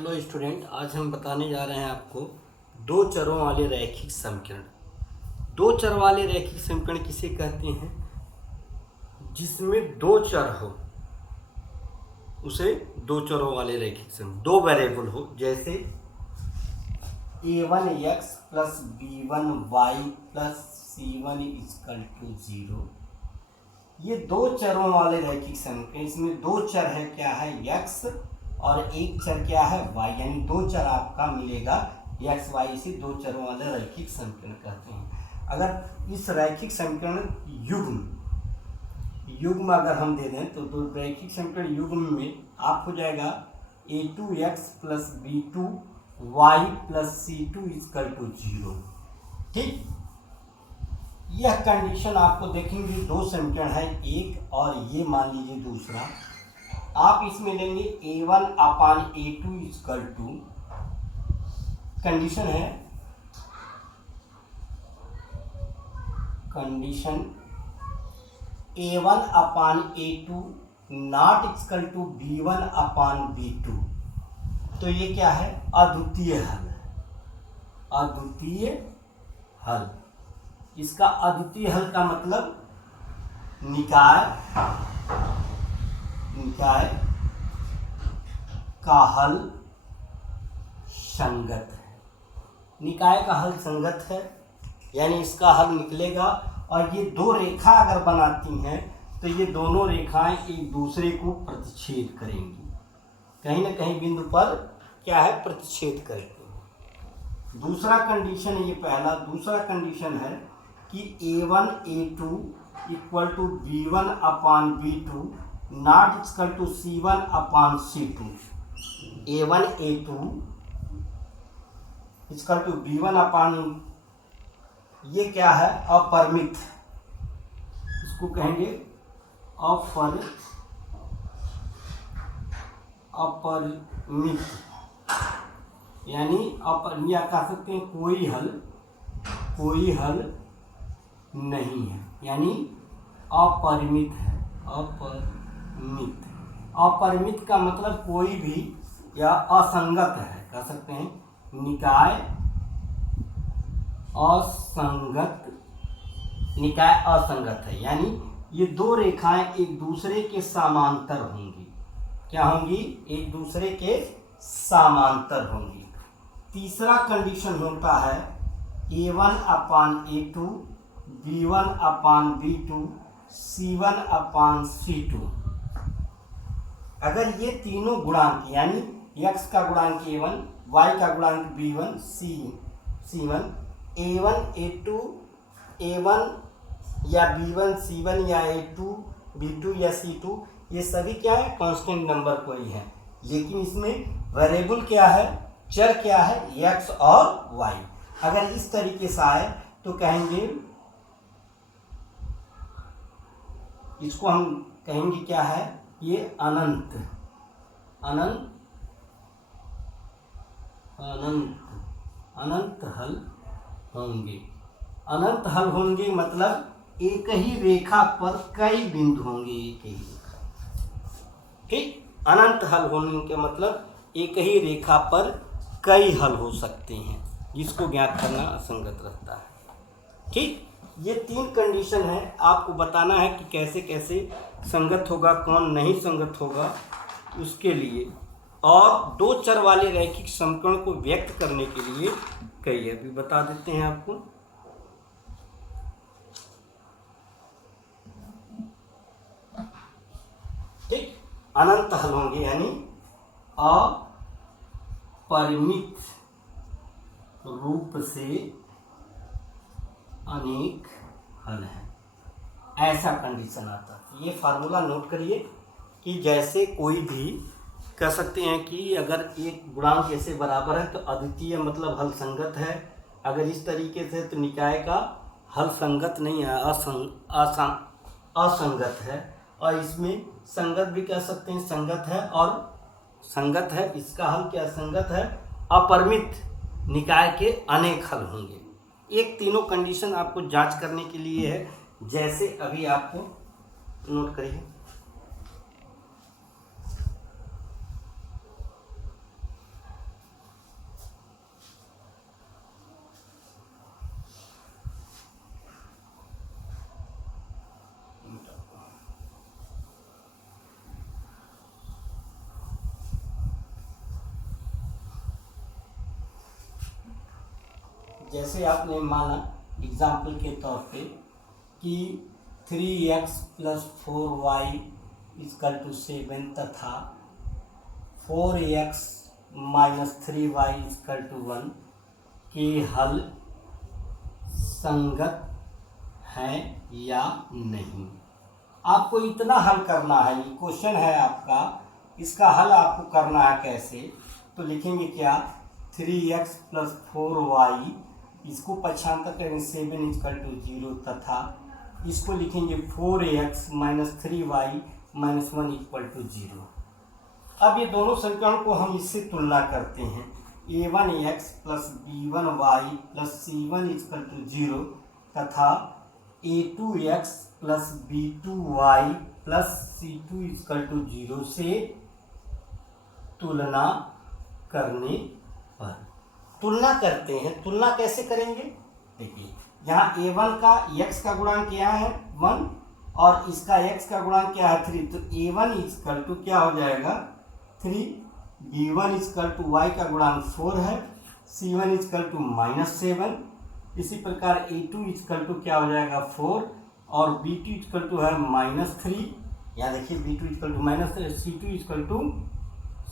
Hello student, आज हम बताने जा रहे हैं आपको दो चरों वाले रैखिक समीकरण। दो चर वाले रैखिक समीकरण किसे कहते हैं? जिसमें दो चर हो उसे दो चरों वाले रैखिक समीकरण, दो वेरिएबल हो, जैसे a1x plus b1y plus c1 equal to 0। ये दो चरों वाले रैखिक समीकरण, इसमें दो चर है, क्या है x और एक चर क्या है y, यानी दो चर आपका मिलेगा x y, इसे दो चरों वाले रैखिक समीकरण कहते हैं। अगर इस रैखिक समीकरण युग्म अगर हम दे दें तो दो रैखिक समीकरण युग्म में आप हो जाएगा a2x plus b2y plus c2 equal to 0। ठीक, यह कंडीशन आपको देखेंगे, दो समीकरण है, एक और ये मान लीजिए दूसरा। आप इसमें लेंगे a1 upon a2 equal to, condition है, condition a1 upon a2 not equal to b1 upon b2। तो ये क्या है? अद्वितीय हल है, अद्वितीय हल। इसका अद्वितीय हल का मतलब निकाय का हल संगत है। निकाय का हल संगत है, यानी इसका हल निकलेगा। और ये दो रेखा अगर बनाती हैं तो ये दोनों रेखाएं एक दूसरे को प्रतिच्छेद करेंगी, कहीं ना कहीं बिंदु पर क्या है, प्रतिच्छेद करेंगे। दूसरा कंडीशन है ये पहला। दूसरा कंडीशन है कि a1 a2 equal to b1 upon b2 not equal to c1 upon c2। a1 a2 equal to b1 upon, ये क्या है? अपरिमित, इसको कहेंगे अपरिमित, यानी या कह सकते हैं कोई हल नहीं है, यानी अपरिमित है। अपरिमित का मतलब कोई भी या असंगत है, कह सकते हैं निकाय असंगत है, यानी ये दो रेखाएं एक दूसरे के समांतर होंगी। क्या होंगी? एक दूसरे के समांतर होंगी। तीसरा कंडीशन होता है a1 upon a2 b1 upon b2 c1 upon c2। अगर ये तीनों गुणांक, यानी x का गुणांक a1, y का गुणांक b1, c1, a1 a2 a1 या b1 c1 या a2 b2 या c2, ये सभी क्या है? कांस्टेंट नंबर कोई है, लेकिन इसमें वेरिएबल क्या है, चर क्या है? x और y। अगर इस तरीके से आए तो कहेंगे, इसको हम कहेंगे क्या है? ये अनंत हल होंगे। अनंत हल होंगे मतलब एक ही रेखा पर कई बिंदु होंगे, एक ही रेखा। ठीक, अनंत हल होने के मतलब एक ही रेखा पर कई हल हो सकते हैं, जिसको ज्ञात करना असंगत रहता है। ठीक, ये तीन कंडीशन है, आपको बताना है कि कैसे कैसे संगत होगा, कौन नहीं संगत होगा उसके लिए। और दो चर वाले रैखिक समीकरण को व्यक्त करने के लिए कई अभी बता देते हैं आपको। ठीक, अनंत हल होंगे, यानी अपरिमित रूप से अनेक हल है, ऐसा कंडीशन आता है। ये फार्मूला नोट करिए कि जैसे कोई भी कह सकते हैं कि अगर एक गुणांक ऐसे बराबर है तो अद्वितीय मतलब हल संगत है। अगर इस तरीके से तो निकाय का हल संगत नहीं है, असंगत है। और इसमें संगत भी कह सकते हैं, संगत है और संगत है। इसका हल क्या संगत है? अपरिमित निकाय के अनेक हल होंगे। एक तीनों कंडीशन आपको जांच करने के लिए है, जैसे अभी आपको नोट करिए। जैसे आपने माना एग्जाम्पल के तौर पे कि 3x + 4y = 7 तथा 4x - 3y = 1 के हल संगत हैं या नहीं। आपको इतना हल करना है, ये क्वेश्चन है आपका, इसका हल आपको करना है कैसे। तो लिखेंगे क्या, 3x + 4y, इसको पक्षांतर करेंगे 7 = 0 तथा इसको लिखेंगे 4x - 3y - 1 = 0। अब ये दोनों समीकरण को हम इससे तुलना करते हैं। a1x + b1y + c1 = 0 तथा a2x + b2y + c2 = 0 से तुलना करने पर, तुलना करते हैं। तुलना कैसे करेंगे, देखिए यहाँ a1 का x का गुणांक क्या है 1 और इसका x का गुणांक क्या है 3, तो a1 = क्या हो जाएगा 3, b1 = y का गुणांक 4 है, c1 = -7, इसी प्रकार a2 = क्या हो जाएगा 4 और b2 = है -3। यहाँ देखिए b2 = -3,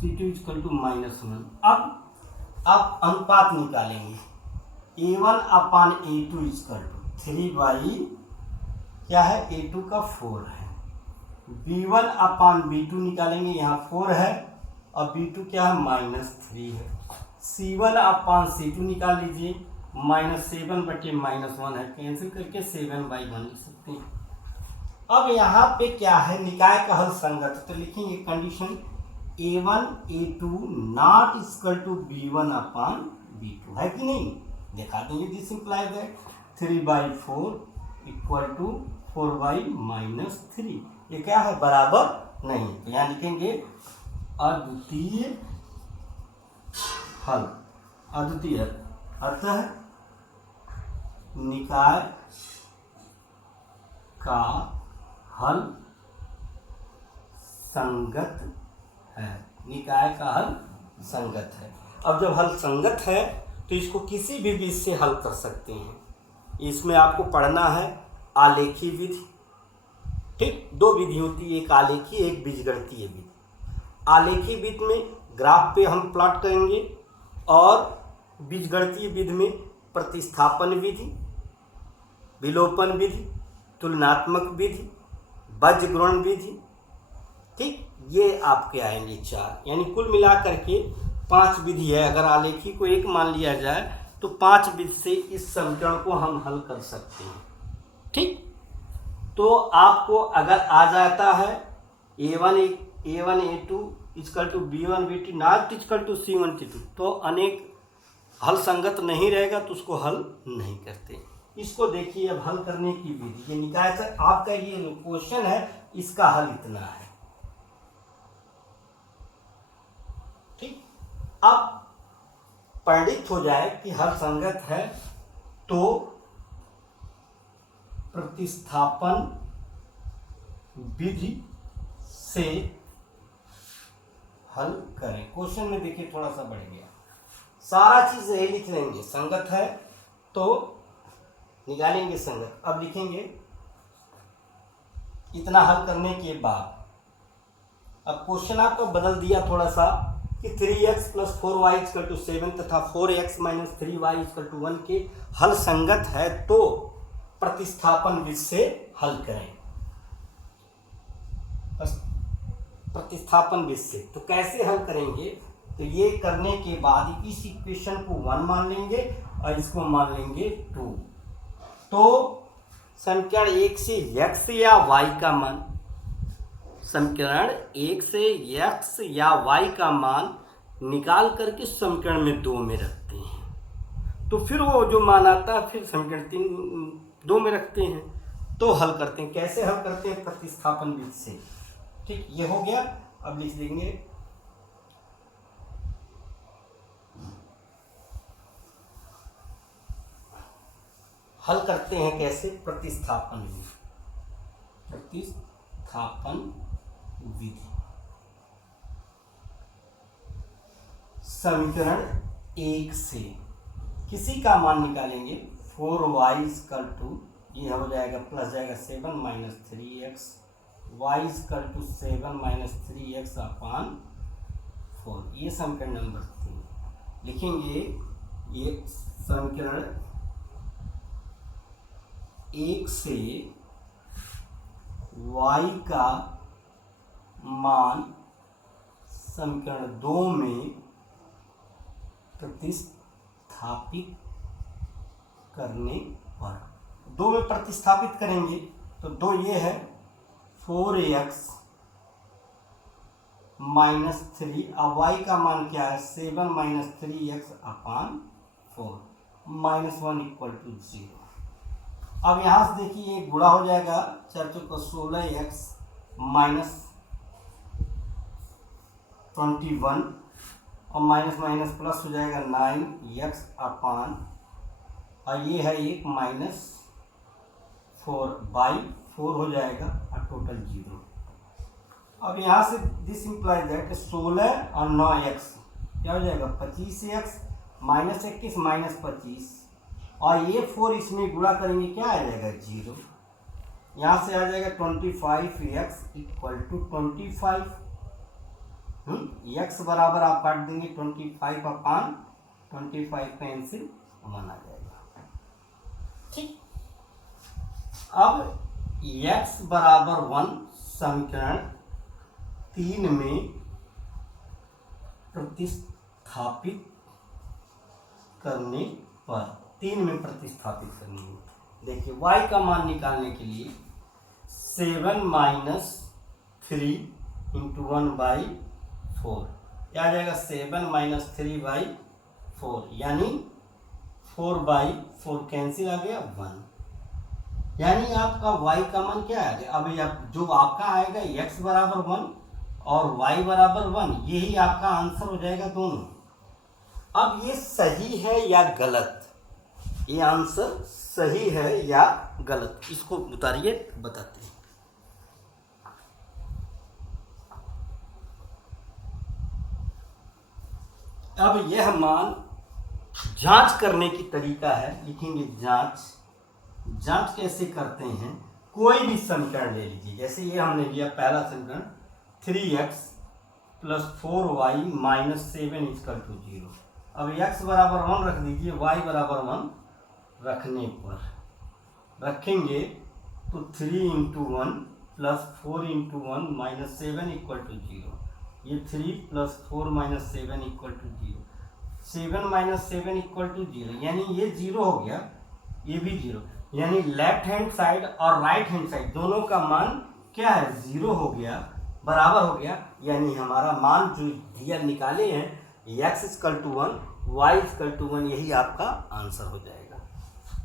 c2 = -1। अब आप अनुपात निकालेंगे, a1/a2 = 3 क्या है a2 का 4 है, b1/b2 निकालेंगे, यहाँ 4 है और b2 क्या है -3 है, c1/c2 निकाल लीजिए, -7/-1 है, कैंसिल करके 7/1 लिख सकते हैं। अब यहाँ पे क्या है, निकाय का हल संगत, तो लिखेंगे कंडीशन a1 a2 ≠ b1/b2 है कि नहीं, दिखा देंगे, दिस इंप्लाइज दैट 3/4 = 4/-3, ये क्या है बराबर नहीं, तो यहाँ लिखेंगे अद्वितीय हल। अद्वितीय अतः निकाय का हल संगत है, निकाय का हल संगत है। अब जब हल संगत है तो इसको किसी भी विधि से हल कर सकते हैं। इसमें आपको पढ़ना है आलेखी विधि, ठीक, दो विधि होती है, एक आलेखी एक बीजगणितीय विधि। आलेखी विधि में ग्राफ पे हम प्लॉट करेंगे और बीजगणितीय विधि में प्रतिस्थापन विधि, विलोपन विधि, तुलनात्मक विधि, बीजगणित विधि, ठीक, ये आपके आएंगे 4, यानी कुल मिलाकर के 5 विधि है। अगर आलेखी को एक मान लिया जाए तो 5 विधि से इस समीकरण को हम हल कर सकते हैं, ठीक। तो आपको अगर आ जाता है a1 a2 = b1b2 ≠ c1 c2, तो अनेक हल संगत नहीं रहेगा तो उसको हल नहीं करते। इसको देखिए, अब हल करने की विधि, ये निकाय से आपका ये क्वेश्चन है, इसका हल इतना है, ठीक। अब पंडित हो जाए कि हल संगत है तो प्रतिस्थापन विधि से हल करें। क्वेश्चन में देखिए थोड़ा सा बढ़ गया, सारा चीज यही लिख लेंगे, संगत है तो निकालेंगे संगत। अब लिखेंगे इतना हल करने के बाद, अब क्वेश्चन आपका बदल दिया थोड़ा सा कि 3x + 4y = 7 तथा 4x - 3y = 1 के हल संगत है तो प्रतिस्थापन विधि से हल करें। प्रतिस्थापन विधि से तो कैसे हल करेंगे, तो ये करने के बाद इस इक्वेशन को 1 मान लेंगे और इसको मान लेंगे 2, तो समीकरण 1 से x या y का मान, समीकरण 1 से x या y का मान निकाल करके समीकरण में 2 में रखते हैं, तो फिर वो जो मान आता है फिर समीकरण 2 में रखते हैं, तो हल करते हैं। कैसे हल करते हैं, प्रतिस्थापन विधि से, ठीक, ये हो गया। अब लिख देंगे हल करते हैं कैसे, प्रतिस्थापन विधि, प्रतिस्थापन विधि। समीकरण 1 से किसी का मान निकालेंगे 4y इक्वल टू, ये हो जाएगा प्लस जाएगा 7 minus 3x, y equal to 7 minus 3x upon 4। ये समीकरण नंबर 3 लिखेंगे। ये समीकरण 1 से y का मान समीकरण 2 में प्रतिस्थापित करने पर, 2 में प्रतिस्थापित करेंगे तो 2 ये है 4x माइनस 3, अब y का मान क्या है 7 minus 3x upon 4 minus 1 equal to 0। अब यहाँ से देखिए एक गुणा हो जाएगा, 4 चौका 16x माइनस 21 और माइनस माइनस प्लस हो जाएगा 9x अपान, और ये है एक माइनस 4/4 हो जाएगा और टोटल 0। अब यहाँ से दिस इम्प्लाइज दैट 16 और 9x क्या हो जाएगा 25x माइनस 21 माइनस 25, और ये 4 इसमें गुणा करेंगे क्या आ जाएगा 0। यहाँ से आ जाएगा 25x इक्वल टू 25, x बराबर आप काट देंगे 25 अपान 25 कैंसिल 1 आ जाएगा। ठीक, अब x बराबर 1 समीकरण 3 में प्रतिस्थापित करने पर, 3 में प्रतिस्थापित करने में देखिए y का मान निकालने के लिए 7 माइनस 3 इंटू 1/4 क्या आ जाएगा 7 माइनस 3/4 यानी 4/4 कैंसिल आ गया 1, यानी आपका y का मान क्या आ गया। अब आप जो आपका आएगा x बराबर 1 और y बराबर 1, यही आपका आंसर हो जाएगा दोनों। अब ये सही है या गलत, ये आंसर सही है या गलत, इसको उतारिए बताते हैं। अब यह मान जांच करने की तरीका है, लिखेंगे जांच कैसे करते हैं। कोई भी समीकरण ले लीजिए, जैसे ये हमने लिया पहला समीकरण 3x plus 4y minus 7 equal to 0। अब x बराबर 1 रख दीजिए, y बराबर 1 रखने पर रखेंगे तो 3 into 1 plus 4 into 1 minus 7 equal to 0। ये 3 plus 4 minus 7 equal to 0, 7 minus 7 equal to 0, यानी ये 0 हो गया, ये भी 0, यानी लेफ्ट हैंड साइड और राइट हैंड साइड दोनों का मान क्या है 0 हो गया, बराबर हो गया, यानी हमारा मान जो दिया निकाले हैं x equal to 1 y equal to 1, यही आपका आंसर हो जाएगा।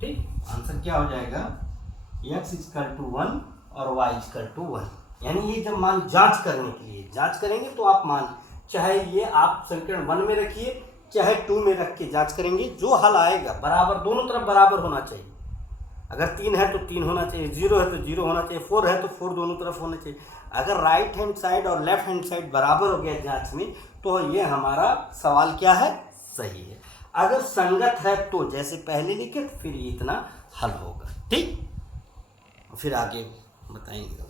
ठीक, आंसर क्या हो जाएगा x इक्वल टू 1 और y इक्वल टू 1, यानी ये जब मान जांच करने के लिए जांच करेंगे तो आप मान चाहे ये आप समीकरण 1 में रखिए चाहे 2 में रख के जांच करेंगे, जो हल आएगा बराबर दोनों तरफ बराबर होना चाहिए। अगर 3 है तो 3 होना चाहिए, 0 है तो 0 होना चाहिए, 4 है तो 4 दोनों तरफ होना चाहिए। अगर राइट हैंड साइड और लेफ्ट हैंड साइड बराबर हो गया जांच में तो ये हमारा सवाल क्या है सही है। अगर संगत है तो जैसे पहले लिखे फिर इतना हल होगा। ठीक, फिर आगे बताएंगे।